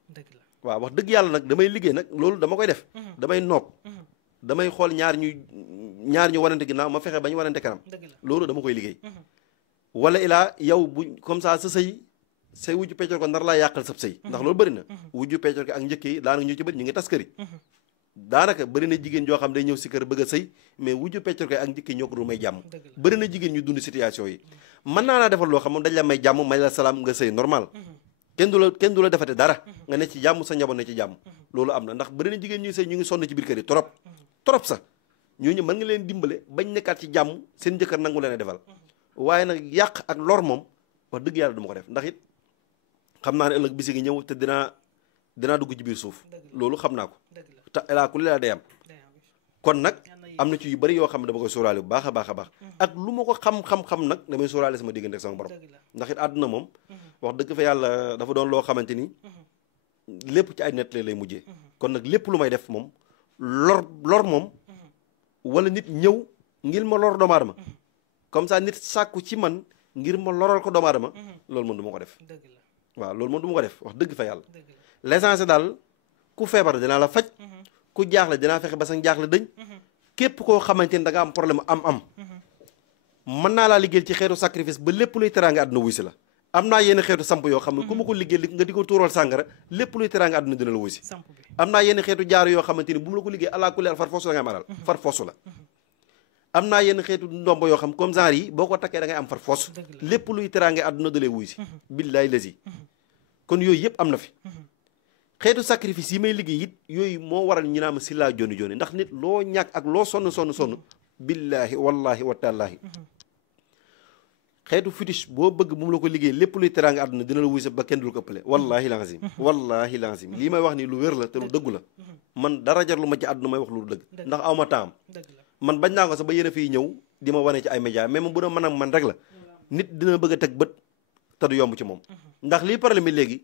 waaw wax dëgg yàlla nag damay liggéey nag loolu dama koy def damay noog damay xool ñaar ñu warante ginnaaw ma fexe ba ñu warante kanam loolu dama koy liggéey wala ilaa yow bu comme ça sa sëy say wujju peccor ko nar laa yàqal sab sëy ndax loolu bëri na wujju peccor ko ak njëkk yi daanaka ñu ci bëri ñu ngi tas kër yi daanaka bëri na jigéen joo xam day ñëw si kër bëgg a sëy mais wujju peccor ko ak njëkk yi ñoo ko du may jàmm bëri na jigéen ñu dund situation yi mën naa laa defal loo xam moom dañ la may jàmm may la salaam nga sëy normal kenn du la defate dara nga ne ci jàmm sa njaboot ne ci jàmm loolu am na ndax bëri na jigéen ñuy sëy ñu ngi sonn ci biir kër yi trop sax ñooñu mën nga leen dimbale bañ nekkaat ci jàmm seen jëkkër nangu leen a defal waaye nag yàq ak lor moom wax dëgg yàlla du ma ko def ndax it xam naa ne ëllëg bisi ngi ñëw te dinaa dugg ci biir suuf loolu xam naa ko te elaa ku li laa day am kon nag am na ci yu bëri yoo xam ne dama koy sóoraale bu baax a baax a baax ak lu ma ko xam-xam nag damay sóoraale sama diggante ak sama borom ndax it àdduna moom wax dëgg fa yàlla dafa doon loo xamante ni lépp ci ay nett lay mujjee kon nag lépp lu may def moom lor moom wala nit ñëw ngir ma lor doomu aadama comme ça nit sàkku ci man ngir ma loral ko doomu aadama loolu moom du ma ko def waaw loolu moom du ma ko def wax dëgg fa yàlla l'essentiel daal ku feebar dinaa la faj ku jaaxle dinaa fexe ba sa jaaxle dëñ képp koo xamante ni da nga am problème am mën naa laa liggéeyal ci xeetu sacrifice ba lépp luy teraanga àdduna wuy si la am naa yenn xeetu samp yoo xam ne ku ma ko liggéey nga di ko tuural sàngara lépp luy teraanga àdduna dina la wuy si am naa yenn xeetu jaar yoo xamante ni bu mu la ko liggéey àlaa kulli far foosu la nga am alal far foosu la am naa yenn xeetu ndombo yoo xam comme genre yi boo ko takkee da ngay am far foos lépp luy teraanga àdduna da lay wuy si billaay lasi kon yooyu yëpp am na fi xeetu sacrifice yi may liggéey it yooyu moo waral ñu naa ma si laa joni joni ndax nit loo ñàkk ak loo sonn billaahi wallahi wa taalaahi xeetu fétiche boo bëgg bu mu la ko liggéey lépp luy teraanga àdduna dina la wuy sa ba kenn dul ko ëppale wallahi lazim lii may wax nii lu wér la te lu dëggu la man dara jar lu ma ci àdduna may wax lu dëgg ndax aw ma temps man bañ naa ko sax ba yéen a fiy ñëw di ma wane ci ay média mais bu doon mën a man rek la nit dina bëgg a teg bët te du yomb ci moom ndax lii problème bi léegi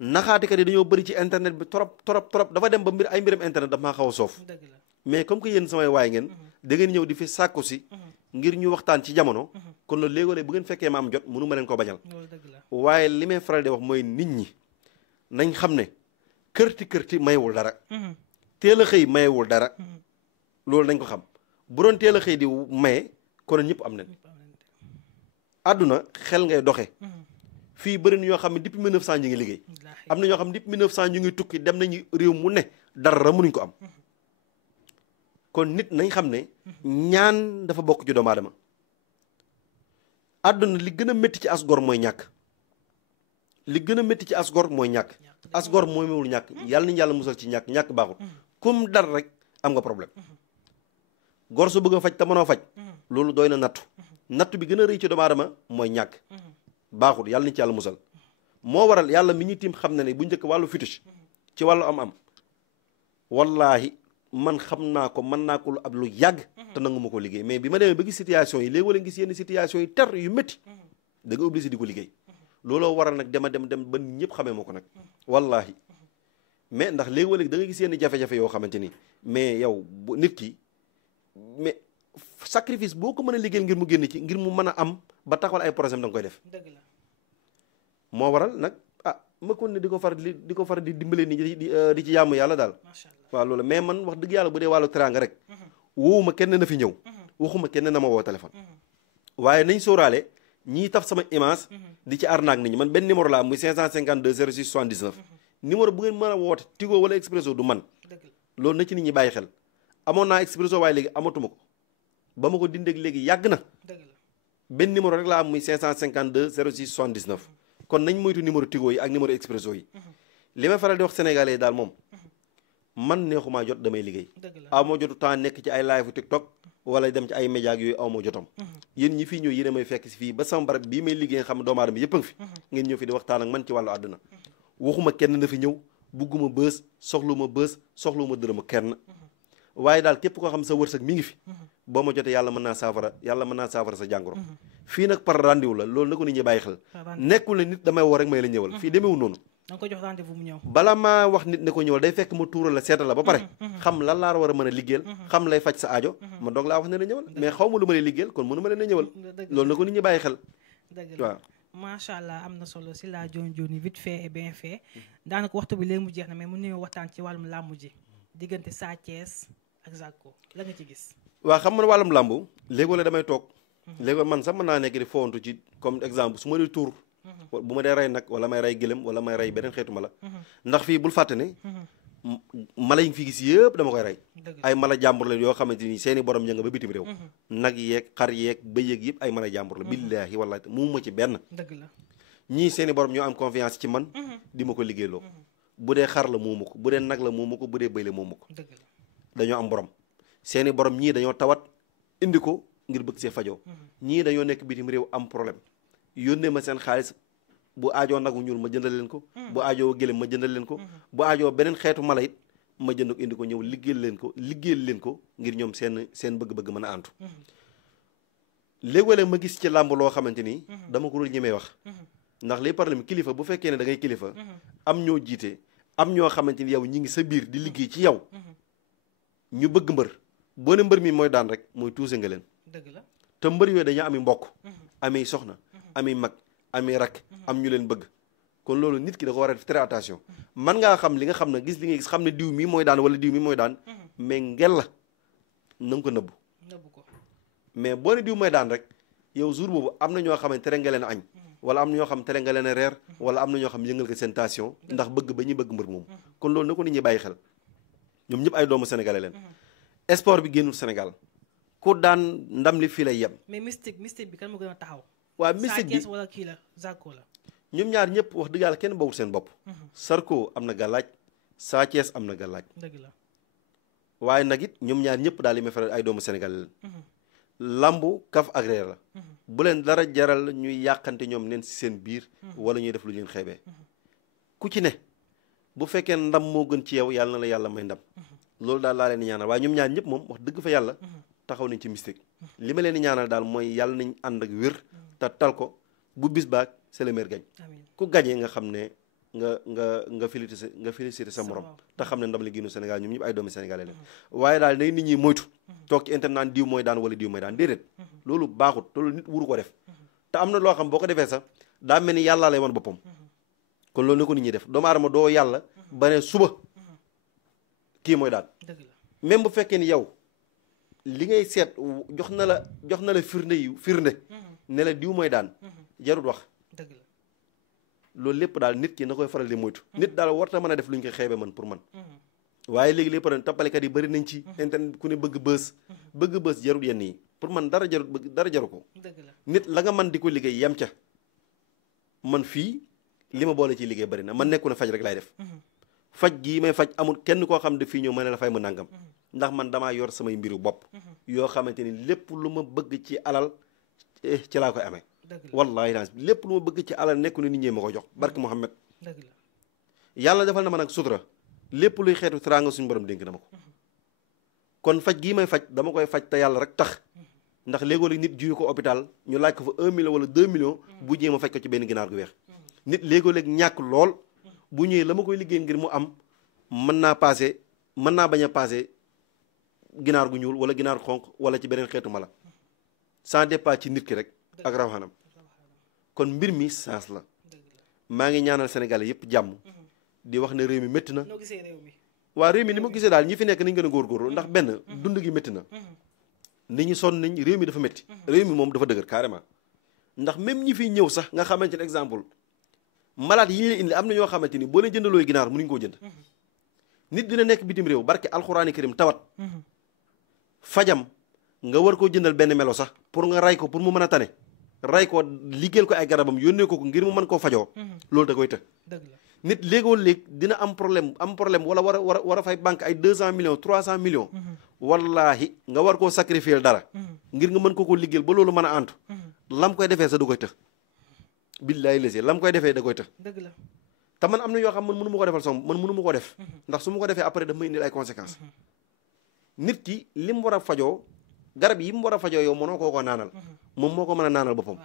naxaatikat yi dañoo bëri ci internet bi trop dafa dem ba ay mbiram internet dafa maa xaw a soof mais comme que yéen samay waay ngeen da ngeen ñëw di fi sàkku si ngir ñu waxtaan ci jamono kon loolu léegoo-léeg bu ngeen fekkee ma am jot mënu ma leen ko bañal waaye li may faral di wax mooy nit ñi nañ xam ne kërti maywul dara teel a xëy mayewul dara loolu dañ ko xam bu doon teel a xëy di maye kon ñëpp am nañ àdduna xel ngay doxe fii bëri na ñoo xam ne depuis 1900 ñu ngi liggéey am na ñoo xam ne depuis 1900 ñu ngi tukki dem nañu réew mu ne dara mënuñ ko am kon nit nañ xam ne ñaan dafa bokk ci doomu aadama àdduna li gën a métti ci as gor mooy ñàkk li gën a métti ci as gor mooy ñàkk as gor mooy mewul ñàkk yàlla nañu yàlla musal ci ñàkk baaxul comme dar rek am nga problème gor su bëgg a faj te mënoo faj loolu doy na nattu bi gën a rëy ci doomu aadama mooy ñàkk baaxul yàlla nañu ci yàlla musal moo waral yàlla mi ñu tiim xam na ne bu njëkk wàllu fétiche ci wàllu am wallaahi man xam naa ko mën naa ko lu ab lu yàgg te nangu ma ko liggéey mais bi ma demee ba gis situation yi léegi wala gis yenn situation yi tar yu métti da nga obligé di ko liggéey looloo waral nag dem ba ñëpp xamee ma ko nag wallaahi mais ndax léegi wala da nga gis yenn jafe-jafe yoo xamante ni mais yow nit ki mais sacrifice boo ko mën a liggéeyal ngir mu génn ci ngir mu mën a am ba taxawal ay projet da nga koy def moo waral nag ma kon ne di ko far di dimbale nit ñi di ci yàmm yàlla daal waaw loolu mais man wax dëgg yàlla bu dee wàllu teraanga rek woowuma kenn na fi ñëw waxuma kenn na ma woo téléphone waaye nañ sóoraale ñiy taf sama image di ci arnaque nit ñi man benn numéro la muy 552 06 79 numéro bu ngeen mën a woote Tigo wala Expresso du man loolu na ci nit ñi bàyyi xel amoon naa Expresso waaye léegi amatuma ko ba ma ko dindeeg léegi yàgg na benn numéro rek laa am muy 552 06 79 kon nañ moytu numéro Tigo yi ak numéro Expresso yi li may faral di wax sénégalais yi daal moom man neexumaa jot damay liggéey aw moo jotu temps nekk ci ay live TikTok wala dem ci ay médias yooyu aw moo jotam yéen ñi fii ñëw yéen a may fekk si fii ba sama barab bii may liggéey nga xam ne doomu aadama yëpp a ngi fi ngeen ñëw fi di waxtaan ak man ci wàllu àdduna waxuma kenn na fi ñëw bugguma bës soxluma dërëma kenn waaye daal képp koo xam sa wërsëg mi ngi fi boo ma jotee yàlla mën naa saafara sa jàngoro fii nag par rendez-vous la loolu na ko nit ñi bàyyi xel nekkul ne nit damay woo rek may la ñëwal fii demeewul noonu da nga ko jox rendez-vous mu ñëw bala maa wax nit ne ko ñëwal day fekk ma tuural la seetal la ba pare xam lan laa war a mën a liggéeyal xam lay faj sa aajo ma doog laa wax ne la ñëwal mais xaw ma lu ma lay liggéeyal kon mënu ma leen a ñëwal loolu na ko nit ñi bàyyi xel waaw macha allah am na solo si la joni vite fait et bien fait daanaka waxtu bi léegi mu jeex na mais mu ñëw waxtaan ci wàllum làmb ji diggante Sa Thiès ak Zarko la nga ci gis waaw xam nga wàllum làmb léegi wala damay toog léegi man sax mën naa nekk di fowantu ci comme exemple su ma di tuur bu ma dee rey nag wala may rey gëlëm wala may rey beneen xeetu mala ndax fii bul fàtte ne mala yi nga fi gis yëpp dama koy rey ay mala jàmbur la yoo xamante ni seeni borom ña nga ba bitim réew nag yeeg xar yeeg bëy yeeg yëpp ay mala jàmbur la billaahi wallaahi mu ma ci benn ñii seeni borom ñoo am confiance ci man di ma ko liggéeyloo bu dee xar la moomu ko bu dee nag la moomu ko bu dee bëy la moomu ko dañoo am borom seeni borom ñii dañoo tawat indi ko ngir bëgg see fajoo ñii dañoo nekk bitim réew am problème yónnee ma seen xaalis bu aajoo nag wu ñuul ma jëndal leen ko bu aajoo gëlëm ma jëndal leen ko bu aajoo beneen xeetu mala it ma jënd ko indi ko ñëw liggéeyal leen ko ngir ñoom seen bëgg-bëgg mën a antu léeg-léeg ma gis ci làmb loo xamante ni dama ko dul ñemee wax ndax liy problème kilifa bu fekkee ne da ngay kilifa am ñoo jiite am ñoo xamante ni yow ñi ngi sa biir di liggéey ci yow ñu bëgg mbër boo ne mbër mi mooy daan rek mooy tuuse nga leen te mbër yooyu dañoo ami mbokk ami soxna ami mag ami rak am ñu leen bëgg kon loolu nit ki da ko war a def très attention man ngaa xam li nga xam ne gis li nga gis xam ne diw mi mooy daan wala diw mi mooy daan mais ngel la na nga ko nëbbu ko mais boo ne diw mooy daan rek yow jour boobu am na ñoo xam ne tere nga leen añ wala am na ñoo xam tere nga leen a reer wala am na ñoo xam yëngal ko seen tension ndax bëgg ba ñuy bëgg mbër moom kon loolu na ko nit ñi bàyyi xel ñoom ñëpp ay doomu sénégalais leen sport bi génnul Sénégal ku daan ndam li fii lay yem mais mystique bi kan moo gën a taxaw waaw mystique bi Sa Thiès wala kii la Zarko la ñoom ñaar ñëpp wax dëgg yàlla kenn bawut seen bopp Zarko am na gàllaaj Sa Thiès am na gàllaaj dëgg la waaye nag it ñoom ñaar ñëpp daal li may faral ay doomu Sénégal leen lambu kaf ak reer la bu leen dara jaral ñuy yàqante ñoom neen si seen biir wala ñuy def lu leen xeebee ku ci ne bu fekkee ndam moo gën ci yow yàlla na la yàlla may ndam loolu daal laa leen di ñaanal waaye ñoom ñaar ñëpp moom wax dëgg fa yàlla taxaw nañ ci mystique li ma leen di ñaanal daal mooy yàlla nañ ànd ak wér te tal ko bu bis baak c'est le meilleur gagne ku gañee nga xam ne nga félicité sa morom te xam ne ndam li génnu Sénégal ñoom ñëpp ay doomi sénégalais leen waaye daal day nit ñi moytu toog ci internet naan diw mooy daan wala diw mooy daan déedéet loolu baaxut te loolu nit wuru ko def te am na loo xam boo ko defee sax daa mel ni yàllaa lay wan boppam kon loolu na ko nit ñi def doomu aadama doo yàlla ba ne suba kii mooy daan. dëgg la même bu fekkee ni yow li ngay seet jox na la firnde ne la diw mooy daan jarut wax. dëgg la loolu lépp daal nit ki na koy faral di moytu. nit daal warta mën a def lu ñu koy xeebe man pour man. waaye léegi lépp ren tappalekat yi bëri nañ ci internet ku ne bëgg bës jarut yenn yi pour man dara jaru ko. dëgg la nit la nga man di ko liggéey yem ca. man fii li ma boole ci liggéey bëri na man nekku na faj rek laay def. faj gii may faj amul kenn koo xam ne fii ñëw ma ne la fay ma nangam. ndax man damaa yor samay mbiru bopp. yoo xamante ni lépp lu ma bëgg ci alal ci laa koy amee. wallahi naa lépp lu ma bëgg ci alal nekku ne nit ñee ma ko jox barke Muhammad. dëgg la yàlla defal na ma nag sutura lépp luy xeetu teraanga suñu borom dénk na ma ko. kon faj gii may faj dama koy faj te yàlla rek tax. ndax léegoo-léeg nit juyu ko hôpital ñu laaj ko fa 1 million wala 2 millions. bu ñëwee ma faj ko ci benn ginaar gu weex. nit léegoo-léeg ñàkk lool bu ñëwee la ma koy liggéey ngir mu am mën naa bañ a passé ginaar gu ñuul wala ginaar xonq wala ci beneen xeetu mala sans départ ci nit ki rek ak rawaxanam. kon mbir mi sens la. maa ngi ñaanal Sénégalais yëpp jàmm. di wax ne réew mi métti na. waa réew mi ni ma gisee daal ñi fi nekk nañ gën a góorgóorlu ndax benn dund gi métti na. nit ñi sonn nañ réew mi dafa métti. réew mi moom dafa dëgër carrément. ndax même ñi fiy ñëw sax nga xamante ne exemple malade yi ñu leen indi am na ñoo xamante ni boo leen jëndalooy ginaar mënuñ koo jënd. nit dina nekk bitim réew barke alxuraani karim tawat. fajam nga war koo jëndal benn melo sax pour nga ray ko pour mu mën a tane. ray ko liggéeyal ko ay garabam yónnee ko ngir mu mën koo fajoo. loolu da koy të. nit léegoo-léeg dina am problème wala war a fay banque ay 200 millions 300 millions. wallahi nga war koo sacrifier dara. ngir nga mën ko liggéeyal ba loolu mën a antu. lam koy defee sax da koy të. billaay lesi lam koy defee da koy të. dëgg la te man am na yoo xam man mënu ma ko defal man mënu ma ko def. ndax su ma ko defee après daf may indil ay conséquences. nit ki li mu war a fajoo garab yi mu war a fajoo yow mënoo koo naanal. moom moo ko mën a naanal boppam.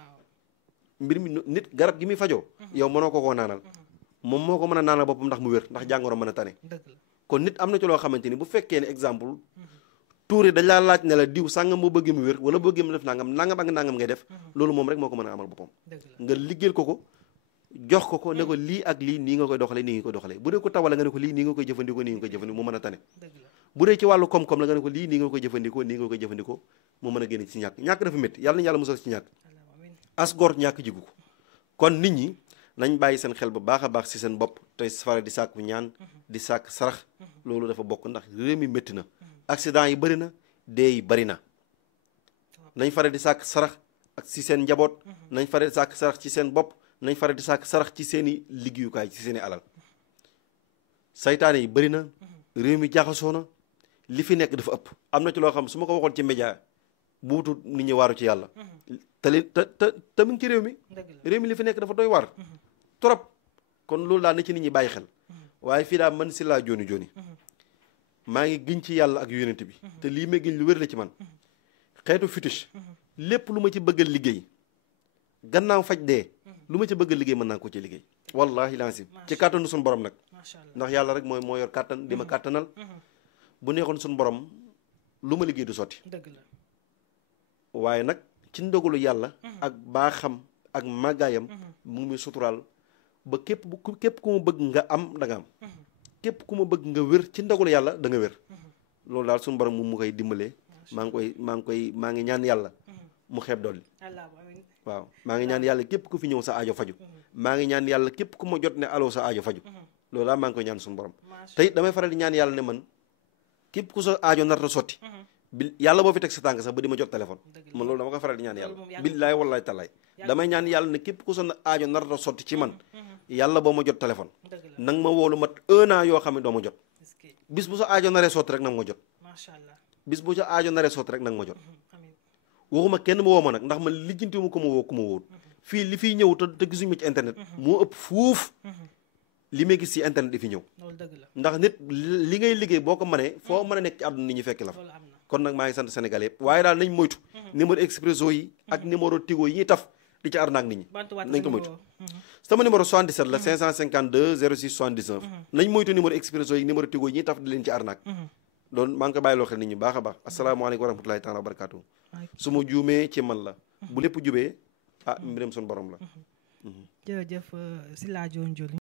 mbir mi nit garab gi muy fajoo. yow mënoo koo naanal. moom moo ko mën a naanal boppam ndax mu wér ndax jàngoro mën a tane. kon nit am na ci loo xamante ni bu fekkee ne exemple. tuuri dañ laa laaj ne la diw sàngam boo bëggee mu wér wala boo bëggee mu def nangam ak nangam ngay def. loolu moom rek moo ko mën a amal boppam. nga liggéeyal ko jox ko ne ko lii ak lii nii nga koy doxalee nii nga koy doxalee bu dee ko tawale nga ne ko lii nii nga koy jëfandikoo nii nga koy jëfandikoo mu mën a tane. bu dee ci wàllu koom-koom la nga ne ko lii nii nga koy jëfandikoo nii nga koy jëfandikoo mu mën a génn ci ñàkk dafa métti yàlla nañu yàlla musal ci ñàkk. as gor ñàkk jigu ko kon nit ñi nañ bàyyi seen xel bu baax a baax ci seen bopp tey fara di sàkku ñaan di sàkk sarax loolu dafa bokk ndax réew mi métti na accident yi bëri na dee yi bëri na nañ fara di sàkk sarax ak ci seen njaboot nañ fara di sàkk sarax ci seen bopp nañ fara di sàkk sarax ci seeni liggéeyukaay ci seeni alal saytaane yi bëri na réew mi jaxasoo na li fi nekk dafa ëpp am na ci loo xam su ma ko waxoon ci média buutu nit ñi waaru ci yàlla te mu ngi ci réew mi li fi nekk dafa doy waar trop kon loolu daal na ci nit ñi bàyyi xel waaye fii daal man si laa jooni maa ngi giñ ci yàlla ak yonent bi te lii may giñ lu wér la ci man xeetu fétiche lépp lu ma ci bëggal liggéey gannaaw faj dee lu ma ci bëggal liggéey mën naa ko ci liggéey wallahi lancim ci kàttanu suñu borom nag ndax yàlla rek moo yor kàttan di ma kàttanal bu neexoon suñu borom lu ma liggéey du sotti waaye nag ci ndogalu yàlla ak baaxam ak màggaayam mu ngi muy suturaal ba képp ku ma bëgg nga am da nga am képp ku ma bëgg nga wér ci ndogalu yàlla da nga wér loolu daal suñu borom mu koy dimbalee maa ngi ñaan yàlla mu xeeb dolli waaw maa ngi ñaan yàlla képp ku fi ñëw sa aajo faju maa ngi ñaan yàlla képp ku ma jot ne aloo sa aajo faju loolu daal maa ngi koy ñaan suñu borom te it damay faral di ñaan yàlla ne man képp ku sa aajo narta sotti yàlla boo fi teg sa tànk sax ba di ma jot téléphone man loolu dama koy faral di ñaan yàlla billaay wallaay talaay damay ñaan yàlla ne képp ku sa aajo narta sotti ci man yàlla boo ma jot téléphone nang ma woolu mat 1 an yoo xam ne doo ma jot bis bu sa aajo naree sotti rek nang ma jot bis bu sa aajo naree sotti rek nang ma jot waxuma kenn ma woo ma nag ndax man lijjantiwuma ko ma woo ku ma wóor fii li fiy ñëw te gisuñu ma ci internet moo ëpp fuuf li may gis ci internet di fi ñëw ndax nit li ngay liggéey boo ko mënee foo mën a nekk ci àdduna nit ñi fekk la fa kon nag maa ngi sant Sénégal yëpp waaye daal nañ moytu numéro expresso yi ak numéro tigo yi ñuy taf di ci arnaak nit ñi nañ ko moytu sama numéro 77 la 552 06 79 nañ moytu numéro expresso yi numéro tigo yi ñuy taf di leen ci arnaak loolu maa ngi koy bàyyiloo xel nit ñi baax a baax asalaamaaleykum wa rahmatulahi taala wa barakatuh su ma juumee ci man la bu lépp jubee mbiram suñu borom la jërëjëf Sylla Dione Dioni